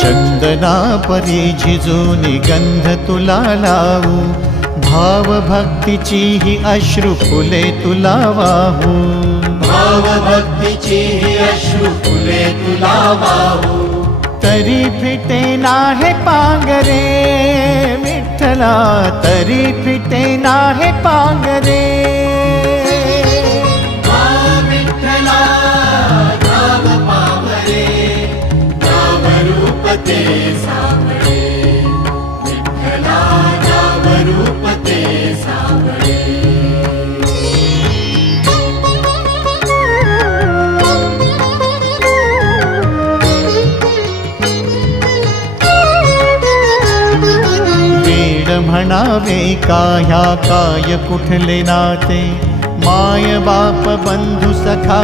चंदना परी झिजूनी गंध तुला लावू, भाव भक्तीची ही अश्रु फुले तुला वाहू, भाव भक्तीची ही अश्रु फुले तुला वाहू। तरी फिटे नाहे पांगरे विठ्ठला, तरी फिटे नाहे पांगरे। विठ्ठला नाम पावरे, नाम रूप ते सावळे, विठ्ठला नाम रूप ते सावळे। म्हणावे काह्या काय कुठले नाते, माय बाप बंधु सखा